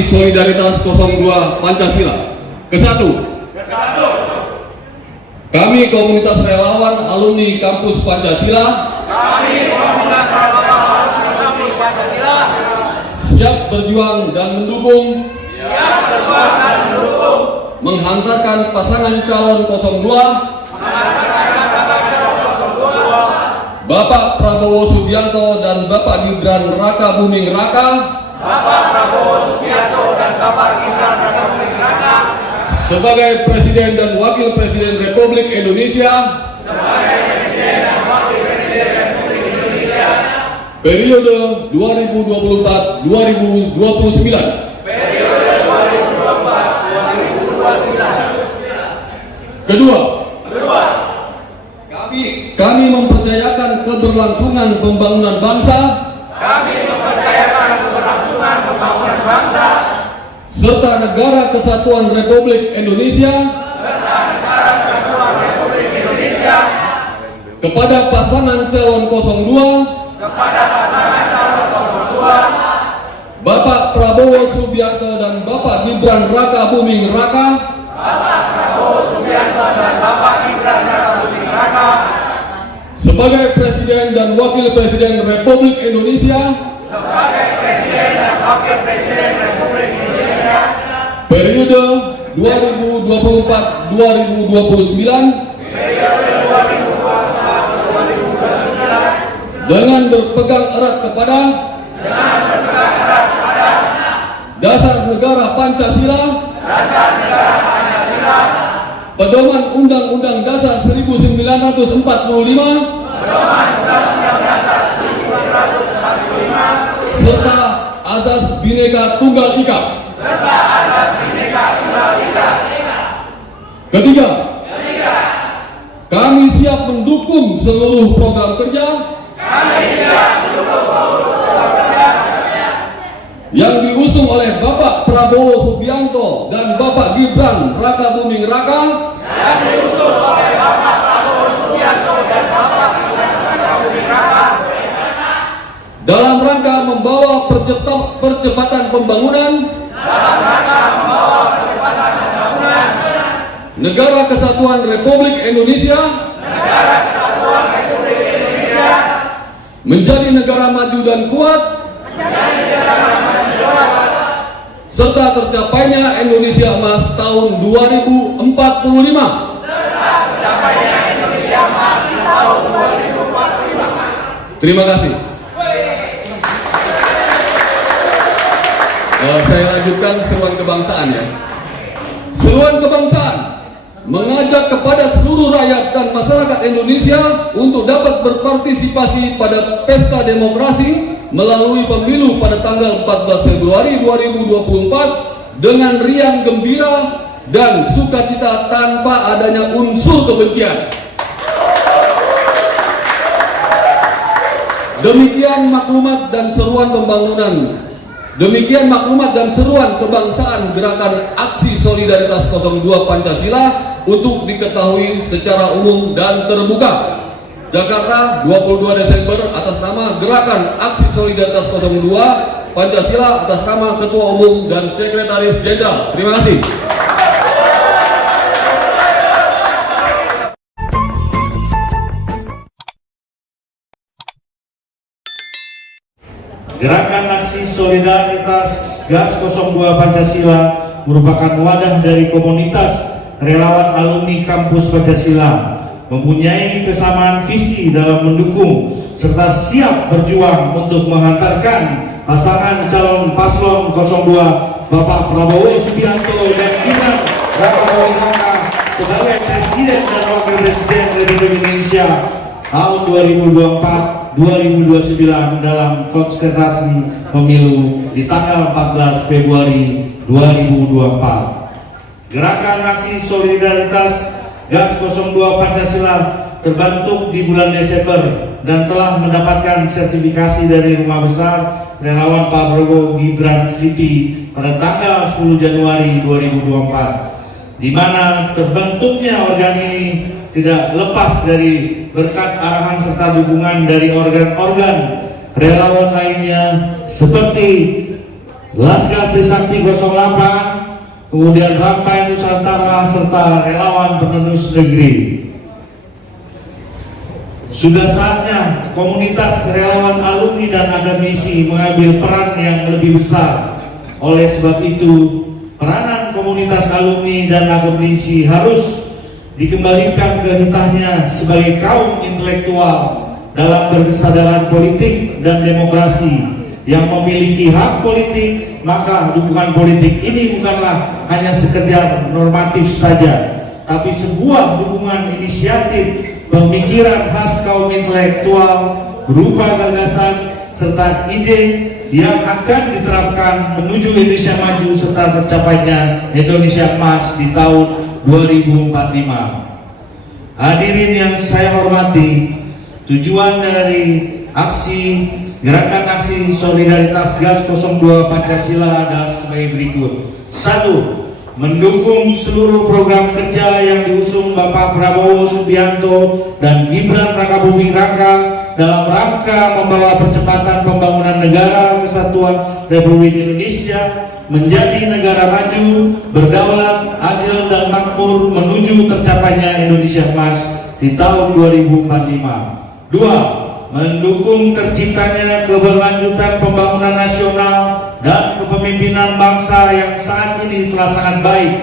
Solidaritas 02 Pancasila. Kesatu, kami komunitas relawan alumni kampus Pancasila siap berjuang dan mendukung menghantarkan pasangan calon 02 Bapak Prabowo Subianto dan Bapak Gibran Raka Buming Raka sebagai Presiden dan Wakil Presiden Republik Indonesia periode 2024-2029. Kedua, kami mempercayakan keberlangsungan pembangunan bangsa serta negara kesatuan Republik Indonesia kepada pasangan calon 02 Bapak Prabowo Subianto dan Bapak Gibran Raka Buming Raka sebagai Presiden dan Wakil Presiden Republik Indonesia periode 2024-2029 dengan berpegang erat kepada dasar negara Pancasila, pedoman Undang-Undang Dasar 1945, serta azas Bhinneka Tunggal Ika. Ketiga, kami siap mendukung seluruh program kerja yang diusung oleh Bapak Prabowo Subianto dan Bapak Gibran Raka Buming Raka dalam rangka membawa percepatan pembangunan Negara Kesatuan Republik Indonesia menjadi negara maju dan kuat serta tercapainya Indonesia Emas tahun 2045. Terima kasih. Saya lanjutkan seruan kebangsaan ya. Seruan kebangsaan mengajak kepada seluruh rakyat dan masyarakat Indonesia untuk dapat berpartisipasi pada pesta demokrasi melalui pemilu pada tanggal 14 Februari 2024 dengan riang gembira dan sukacita tanpa adanya unsur kebencian. Demikian maklumat dan seruan kebangsaan Gerakan Aksi Solidaritas 02 Pancasila untuk diketahui secara umum dan terbuka. Jakarta, 22 Desember atas nama Gerakan Aksi Solidaritas 02 Pancasila atas nama Ketua Umum dan Sekretaris Jenderal. Terima kasih. Gerakan Aksi Solidaritas GAS 02 Pancasila merupakan wadah dari komunitas relawan alumni kampus Pancasila, mempunyai kesamaan visi dalam mendukung serta siap berjuang untuk menghantarkan pasangan calon paslon 02 Bapak Prabowo Subianto dan Gibran Raka Buming Raka sebagai Presiden dan Wakil Presiden Republik Indonesia tahun 2024-2029 dalam kontestasi pemilu di tanggal 14 Februari 2024. Gerakan Aksi Solidaritas GAS 02 Pancasila terbentuk di bulan Desember dan telah mendapatkan sertifikasi dari Rumah Besar Relawan Pak Prabowo Gibran Slipi pada tanggal 10 Januari 2024, di mana terbentuknya organ ini tidak lepas dari berkat arahan serta dukungan dari organ-organ relawan lainnya seperti Laskar Trisakti 08, kemudian Rampai Nusantara serta relawan penenus negeri. Sudah saatnya komunitas relawan alumni dan akademisi mengambil peran yang lebih besar. Oleh sebab itu, peranan komunitas alumni dan akademisi harus dikembalikan ke hitahnya sebagai kaum intelektual dalam berkesadaran politik dan demokrasi yang memiliki hak politik. Maka dukungan politik ini bukanlah hanya sekedar normatif saja, tapi sebuah dukungan inisiatif pemikiran khas kaum intelektual berupa gagasan serta ide yang akan diterapkan menuju Indonesia maju serta tercapainya Indonesia Emas di tahun 2045. Hadirin yang saya hormati, tujuan dari gerakan aksi solidaritas GAS 02 Pancasila adalah sebagai berikut. 1. Mendukung seluruh program kerja yang diusung Bapak Prabowo Subianto dan Gibran Rakabuming Raka dalam rangka membawa percepatan pembangunan negara kesatuan Republik Indonesia menjadi negara maju, berdaulat, adil dan makmur menuju tercapainya Indonesia Emas di tahun 2045. 2. Mendukung terciptanya keberlanjutan pembangunan nasional dan kepemimpinan bangsa yang saat ini telah sangat baik,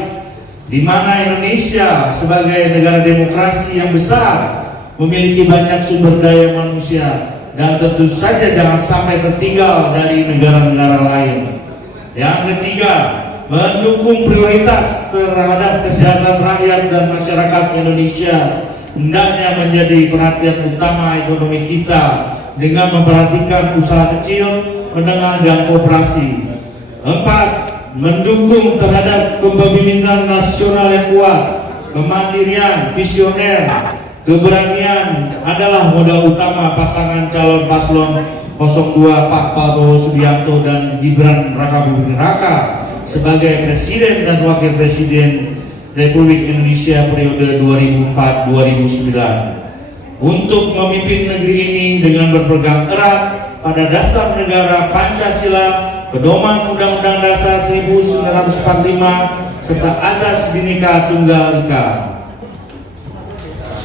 di mana Indonesia sebagai negara demokrasi yang besar memiliki banyak sumber daya manusia dan tentu saja jangan sampai tertinggal dari negara-negara lain. Yang ketiga, mendukung prioritas terhadap kesehatan rakyat dan masyarakat Indonesia hendaknya menjadi perhatian utama ekonomi kita dengan memperhatikan usaha kecil, menengah dan koperasi. 4. Mendukung terhadap kepemimpinan nasional yang kuat, kemandirian, visioner, keberanian adalah modal utama pasangan calon paslon 02 Pak Prabowo Subianto dan Gibran Rakabuming Raka sebagai Presiden dan Wakil Presiden Republik Indonesia periode 2004-2009 untuk memimpin negeri ini dengan berpegang erat pada dasar negara Pancasila, pedoman Undang-Undang Dasar 1945 serta Azas Bhinneka Tunggal Ika.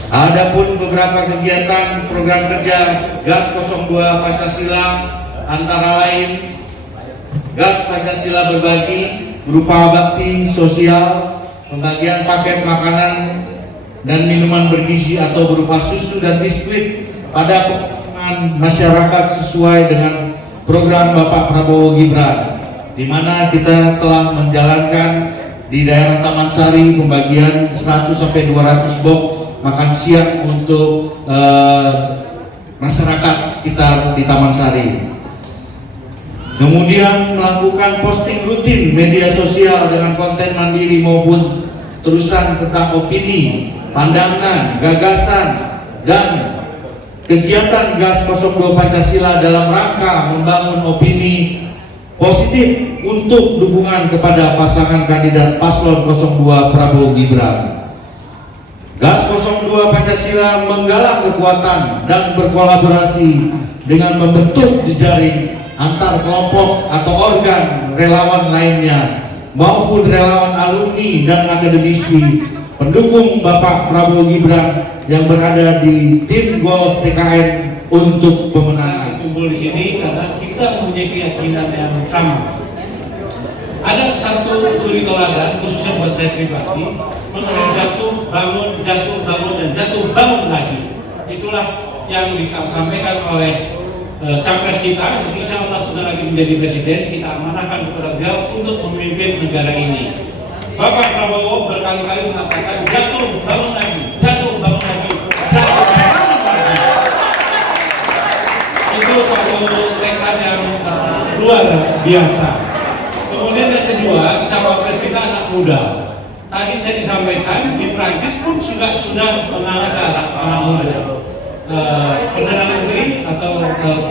Adapun beberapa kegiatan program kerja GAS 02 Pancasila antara lain GAS Pancasila Berbagi berupa bakti sosial, pembagian paket makanan dan minuman bergizi atau berupa susu dan biskuit pada kebutuhan masyarakat sesuai dengan program Bapak Prabowo Gibran, di mana kita telah menjalankan di daerah Taman Sari pembagian 100 sampai 200 box makan siang untuk masyarakat sekitar di Taman Sari. Kemudian melakukan posting rutin media sosial dengan konten mandiri maupun terusan tentang opini, pandangan, gagasan, dan kegiatan GAS 02 Pancasila dalam rangka membangun opini positif untuk dukungan kepada pasangan kandidat paslon 02 Prabowo Gibran. GAS 02 Pancasila menggalang kekuatan dan berkolaborasi dengan membentuk jejaring antar kelompok atau organ relawan lainnya maupun relawan alumni dan akademisi pendukung Bapak Prabowo Gibran yang berada di tim golf TKN untuk pemenangan. Kumpul di sini karena kita mempunyai keyakinan yang sama. Ada satu suri teladan khususnya buat saya pribadi mengenai jatuh bangun dan jatuh bangun lagi. Itulah yang disampaikan oleh capres kita. Insya Allah sudah lagi menjadi presiden, kita amanahkan kepada beliau untuk memimpin negara ini. Bapak Prabowo berkali-kali mengatakan jatuh bangun lagi, jatuh bangun lagi, jatuh bangun lagi. Itu satu tekad yang luar biasa. Kemudian yang kedua, cawapres kita anak muda. Tadi saya disampaikan di Prancis pun sudah mengangkat anak muda. Perdana Menteri atau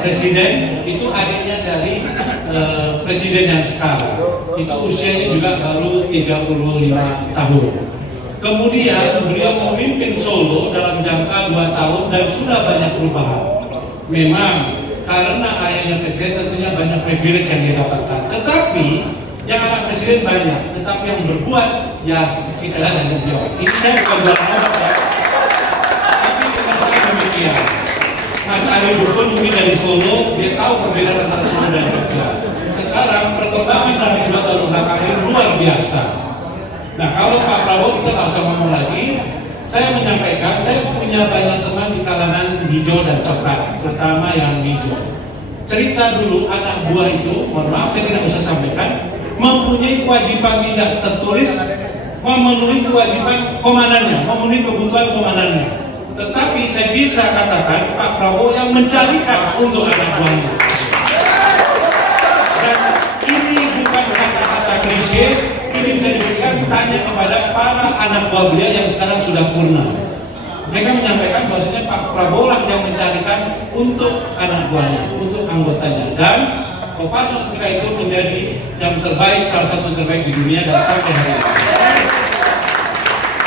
Presiden itu adiknya dari Presiden yang sekarang. Itu usianya juga baru 35 tahun. Kemudian beliau memimpin Solo dalam jangka 2 tahun dan sudah banyak perubahan. Memang karena ayahnya presiden tentunya banyak privilege yang dia dapatkan. Tetapi yang anak presiden banyak, tetapi yang berbuat ya kita lihat hanya beliau. Ini saya bukan buat obat ya, tapi dikatakan demikian. Mas Ali Dukun mungkin dari Solo, dia tahu perbedaan antara Solo dan Jogja. Sekarang perkembangan dalam 2 tahun belakang ini luar biasa. Nah, kalau Pak Prabowo kita nggak usah ngomong lagi. Saya menyampaikan, saya punya banyak teman di kalangan hijau dan coklat, terutama yang hijau. Cerita dulu anak buah itu, mohon maaf saya tidak usah sampaikan, mempunyai kewajiban tidak tertulis, memenuhi kewajiban komandannya, memenuhi kebutuhan komandannya. Tetapi saya bisa katakan Pak Prabowo yang mencarikan untuk anak buahnya. Dan ini bukan kata-kata klise, ini bisa diberikan tanya kepada para anak buah beliau yang sekarang sudah purna. Mereka menyampaikan bahwasanya Pak Prabowo lah yang mencarikan untuk anak buahnya, untuk anggotanya. Dan Kopassus ketika itu menjadi yang terbaik, salah satu terbaik di dunia dan sampai hari ini.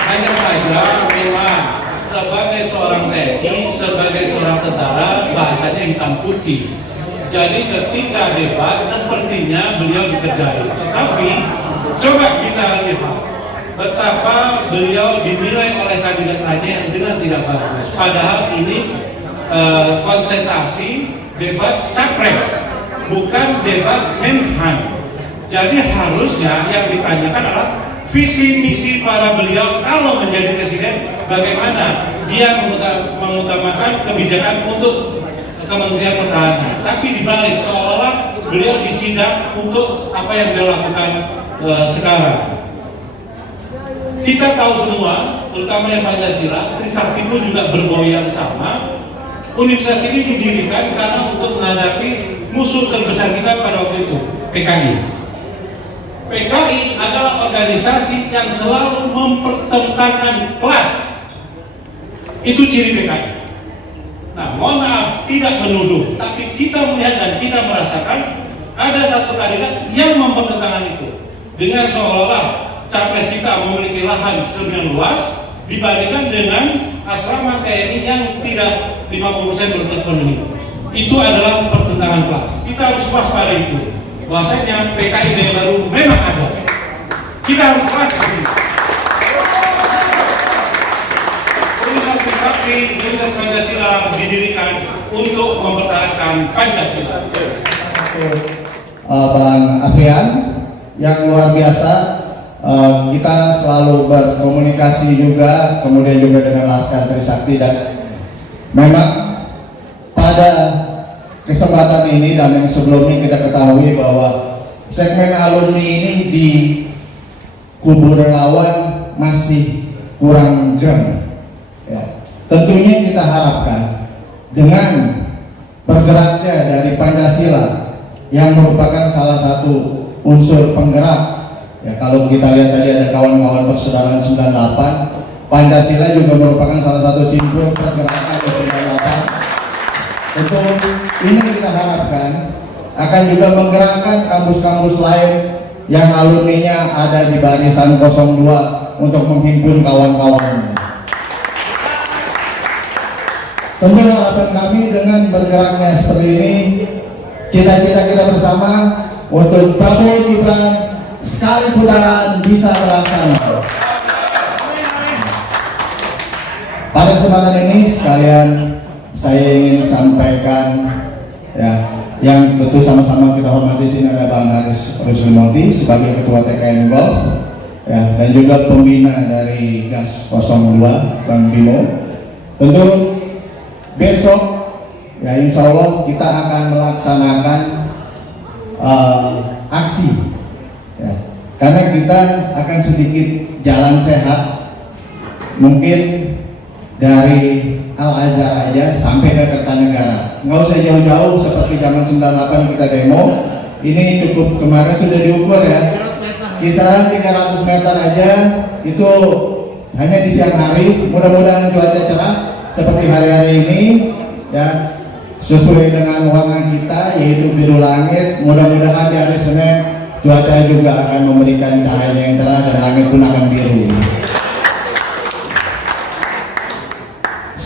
Hanya saja memang sebagai seorang TNI, sebagai seorang tentara, bahasanya hitam putih. Jadi ketika debat sepertinya beliau dikerjai. Tetapi coba kita lihat betapa beliau dinilai oleh kandidat lainnya dengan tidak bagus. Padahal ini konsentrasi debat capres, bukan debat Menhan. Jadi harusnya yang ditanyakan adalah visi misi para beliau kalau menjadi presiden, bagaimana dia mengutamakan kebijakan untuk Kementerian Pertahanan. Tapi dibalik seolah-olah beliau disidang untuk apa yang dia lakukan sekarang. Kita tahu semua, terutama yang Pancasila, Trisakti pun juga berbau yang sama. Universitas ini didirikan karena untuk menghadapi musuh terbesar kita pada waktu itu, PKI. PKI adalah organisasi yang selalu mempertentangkan kelas. Itu ciri PKI. Nah, mohon maaf, tidak menuduh, tapi kita melihat dan kita merasakan ada satu kandidat yang mempertentangkan itu. Dengan seolah-olah capres kita memiliki lahan sedemikian luas dibandingkan dengan asrama TNI yang tidak 50% terpenuhi. Itu adalah pertentangan kelas. Kita harus waspada itu. Bahwasanya PKI Gaya Baru memang ada. Kita harus waspada. Universitas Trisakti, Universitas Pancasila didirikan untuk mempertahankan Pancasila. Bang Afrian yang luar biasa, kita selalu berkomunikasi juga, kemudian juga dengan Laskar Trisakti, dan memang pada kesempatan ini dan yang sebelumnya kita ketahui bahwa segmen alumni ini di kubu relawan masih kurang jam. Ya. Tentunya kita harapkan dengan bergeraknya dari Pancasila yang merupakan salah satu unsur penggerak, ya kalau kita lihat tadi ada kawan-kawan persaudaraan 98, Pancasila juga merupakan salah satu simbol pergerakan di 98. Tentu ini kita harapkan akan juga menggerakkan kampus-kampus lain yang alumninya ada di barisan 02 untuk menghimpun kawan-kawan. Tentu harapan kami dengan bergeraknya seperti ini, cita-cita kita bersama untuk Prabowo Gibran sekali putaran bisa terlaksana. Pada kesempatan ini sekalian saya ingin sampaikan, ya, yang tentu sama-sama kita hormati sini ada Bang Haris Ruslimonti sebagai Ketua TKN Golf, ya, dan juga pembina dari GAS 02 Bang Bimo. Tentu besok, ya, insya Allah kita akan melaksanakan aksi, ya, karena kita akan sedikit jalan sehat, mungkin dari Al-Azhar aja sampai ke Kertanegara, nggak usah jauh-jauh seperti zaman 98 kita demo. Ini cukup, kemarin sudah diukur ya, kisaran 300 meter aja, itu hanya di siang hari. Mudah-mudahan cuaca cerah seperti hari-hari ini, ya, sesuai dengan warna kita yaitu biru langit. Mudah-mudahan di hari Senin cuaca juga akan memberikan cahaya yang cerah dan langit pun akan biru.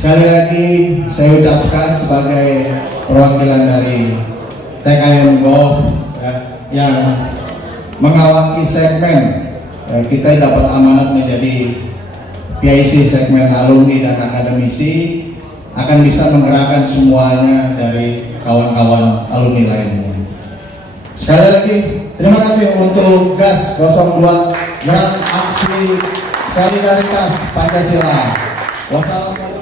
Sekali lagi saya ucapkan sebagai perwakilan dari TKN Golf ya, yang mengawaki segmen kita dapat amanat menjadi PIC segmen alumni dan akademisi, akan bisa menggerakkan semuanya dari kawan-kawan alumni lainnya. Sekali lagi terima kasih untuk GAS 02 Gerak Aksi Solidaritas Pancasila. Wassalamualaikum.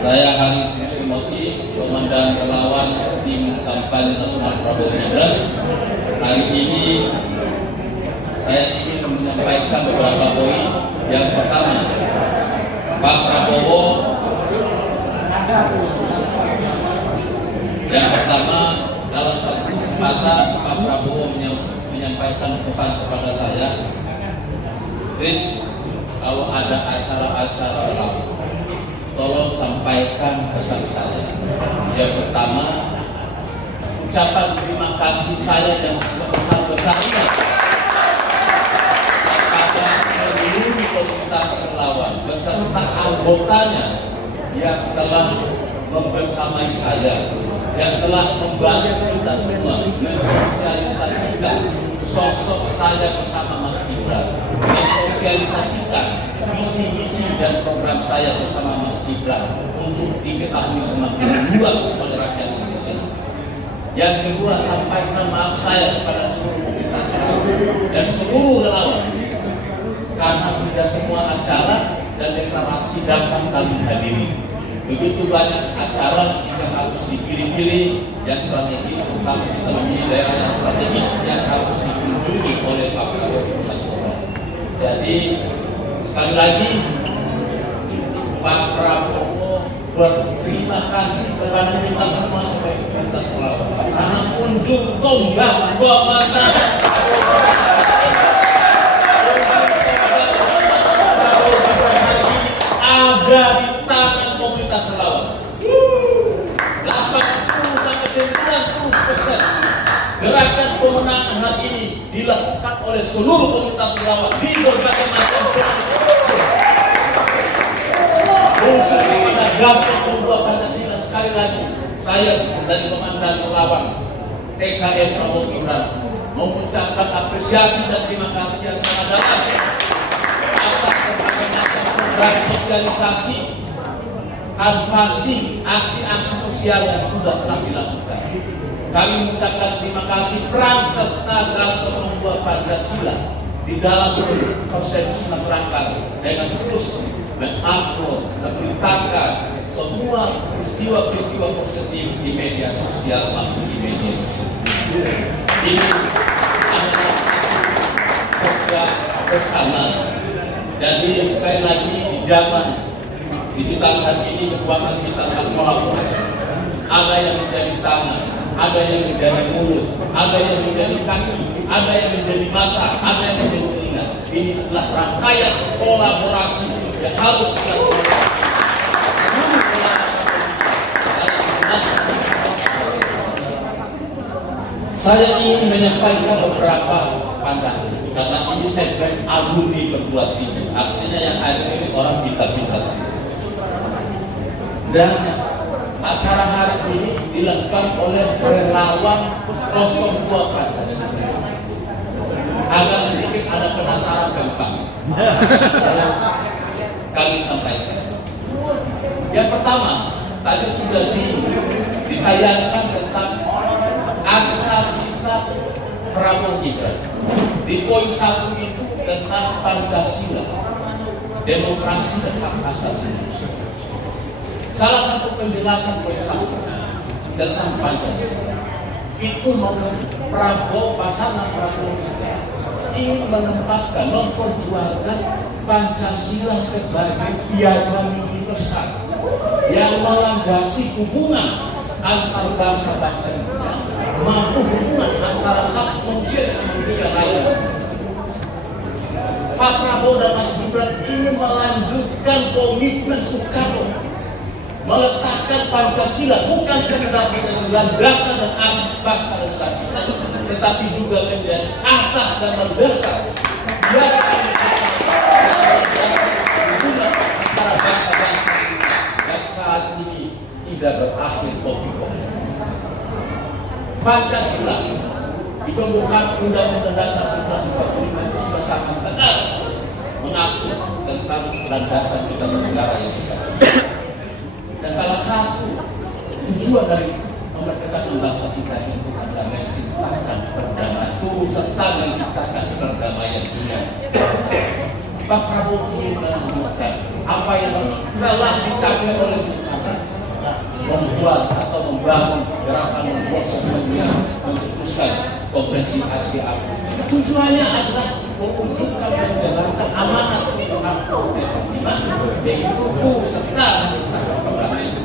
Saya Haris Yusimoki, Komandan Relawan Tim Kampanye Nasional Prabowo Gibran. Hari ini saya ingin menyampaikan beberapa poin. Yang pertama, Pak Prabowo. Yang pertama, dalam satu kesempatan Pak Prabowo menyampaikan pesan kepada saya, Chris, kalau ada acara-acara tolong sampaikan pesan saya. Yang pertama, ucapan terima kasih saya yang sebesar-besarnya kepada seluruh komunitas relawan beserta anggotanya yang telah membersamai saya, yang telah membantu kita semua mensosialisasikan sosok saya bersama Mas Gibran, mensosialisasikan visi-misi dan program saya bersama Mas Gibran untuk diketahui semakin luas oleh rakyat Indonesia. Yang kedua, sampaikan maaf saya kepada seluruh komunitas relawan dan seluruh relawan karena tidak semua acara dan deklarasi dapat kami hadiri. Begitu banyak acara sehingga harus dipilih-pilih yang strategis, terutama kita memilih daerah yang strategis yang harus dikunjungi oleh Pak Prabowo. Jadi sekali lagi Pak Prabowo berterima kasih kepada kita semua sebagai komunitas relawan karena kunjung tonggak komandan ada di tangan komunitas relawan. 80-90% gerakan pemenangan hari ini dilakukan oleh seluruh komunitas relawan di berbagai macam khusus kepada GAS 02 Pancasila. Sekali lagi saya dari komandan relawan TKN Prabowo Gibran mengucapkan apresiasi dan terima kasih yang sangat dalam atas berbagai macam program sosialisasi, advokasi, aksi-aksi sosial yang sudah telah dilakukan. Kami mengucapkan terima kasih peran serta GAS 02 Pancasila di dalam persepsi masyarakat dengan terus mengupload, memberitakan semua peristiwa-peristiwa positif di media sosial maupun di media sosial. Ini adalah program bersama. Jadi sekali lagi di zaman digital hari ini kekuatan kita akan kolaborasi. Ada yang menjadi tangan, ada yang menjadi mulut, ada yang menjadi kaki, ada yang menjadi mata, ada yang menjadi telinga. Ini adalah rangkaian kolaborasi yang harus dilakukan. Saya ingin menyampaikan beberapa pandangan karena ini segmen alumni berbuat ini. Artinya yang ada ini orang pintar-pintar. Dan acara hari ini dilakukan oleh relawan 02 Pancasila. Agak sedikit ada penataran gampang. Kami sampaikan. Yang pertama, tadi sudah ditayangkan tentang asal cita Prabowo Gibran. Di poin 1 itu tentang Pancasila, demokrasi dan hak asasi manusia. Salah satu penjelasan poin 1 tentang Pancasila itu Prabowo, pasangan Prabowo Gibran ingin menempatkan, memperjuangkan Pancasila sebagai piagam universal yang melandasi hubungan antar bangsa-bangsa Indonesia maupun hubungan antara hak manusia dan manusia lain. Pak Prabowo dan Mas Gibran ingin melanjutkan komitmen Soekarno, meletakkan Pancasila bukan sekedar menjadi landasan dan asas bangsa dan negara, tetapi juga menjadi asas dan landasan yang hubungan antara bangsa-bangsa yang saat ini tidak berakhir kopi-kopi. Pancasila di pembukaan Undang-Undang Dasar 1945 itu sudah sangat tegas mengatur tentang landasan kita bernegara yang kita. Dan salah satu tujuan dari pemerdekakan bangsa kita itu adalah menciptakan perdamaian, turut serta menciptakan perdamaian dunia. Pak Prabowo ingin melanjutkan apa yang telah dicapai oleh kita, membuat atau membangun gerakan membuat semuanya mencetuskan konferensi Asia Afrika. Tujuannya adalah mewujudkan dan menjalankan amanat yaitu turut serta menciptakan perdamaian.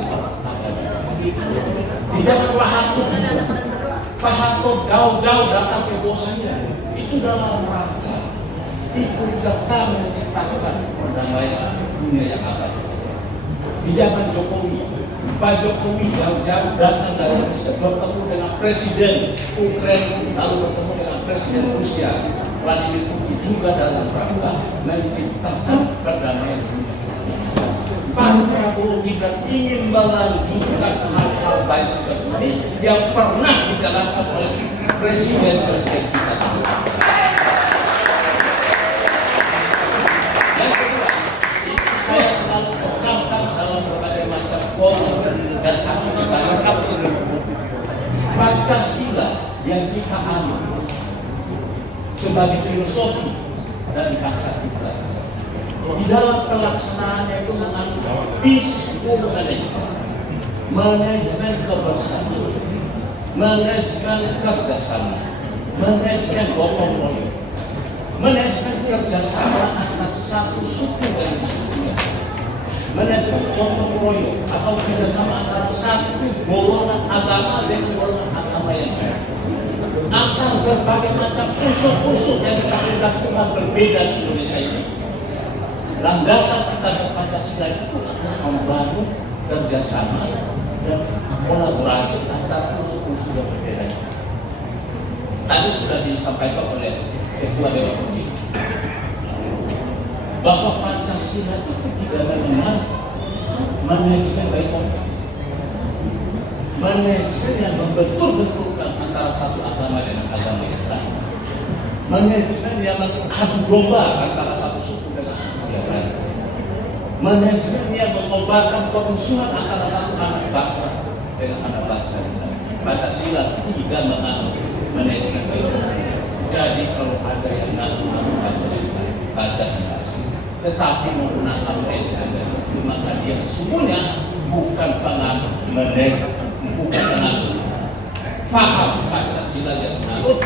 Di zaman Pak Harto jauh-jauh datang ke Bosnia itu dalam rangka ikut serta menciptakan perdamaian dunia yang abadi. Di zaman Jokowi, Pak Jokowi jauh-jauh datang dari Indonesia bertemu dengan Presiden Ukraina, lalu bertemu dengan Presiden Rusia Vladimir Putin juga dalam rangka menciptakan perdamaian dunia. Pak Prabowo Gibran ingin melanjutkan hal-hal baik seperti ini yang pernah dijalankan oleh presiden-presiden kita semua. Yang kedua, saya selalu tekankan dalam berbagai macam forum dan aktivitas Pancasila yang kita ambil sebagai filosofi dari bangsa kita. Di dalam pelaksanaannya itu mengatur peaceful management, manajemen kebersamaan, manajemen kerjasama, manajemen gotong royong, manajemen kerjasama antara satu suku dan suku lain, manajemen gotong royong atau kerjasama antara satu golongan agama dengan golongan agama yang lain, antar berbagai macam unsur-unsur yang dikatakan Tuhan berbeda di Indonesia ini. Landasan kita di Pancasila itu adalah membangun kerjasama dan kolaborasi antara unsur-unsur yang berbeda. Tadi sudah disampaikan oleh Ketua Dewan Pembina bahwa Pancasila itu tidak mengenal manajemen by konflik, manajemen yang membetul-betulkan antara satu agama dengan agama yang lain, manajemen yang mengadu domba antara satu suku dengan suku yang lain, manajemen yang mengobarkan permusuhan antara satu anak bangsa dengan anak bangsa yang lain. Pancasila tidak menganut manajemen baik. Jadi kalau ada yang mengaku Pancasila, tetapi menggunakan manajemen baik, maka dia sesungguhnya bukan penganut manajemen, bukan penganut faham Pancasila yang menganut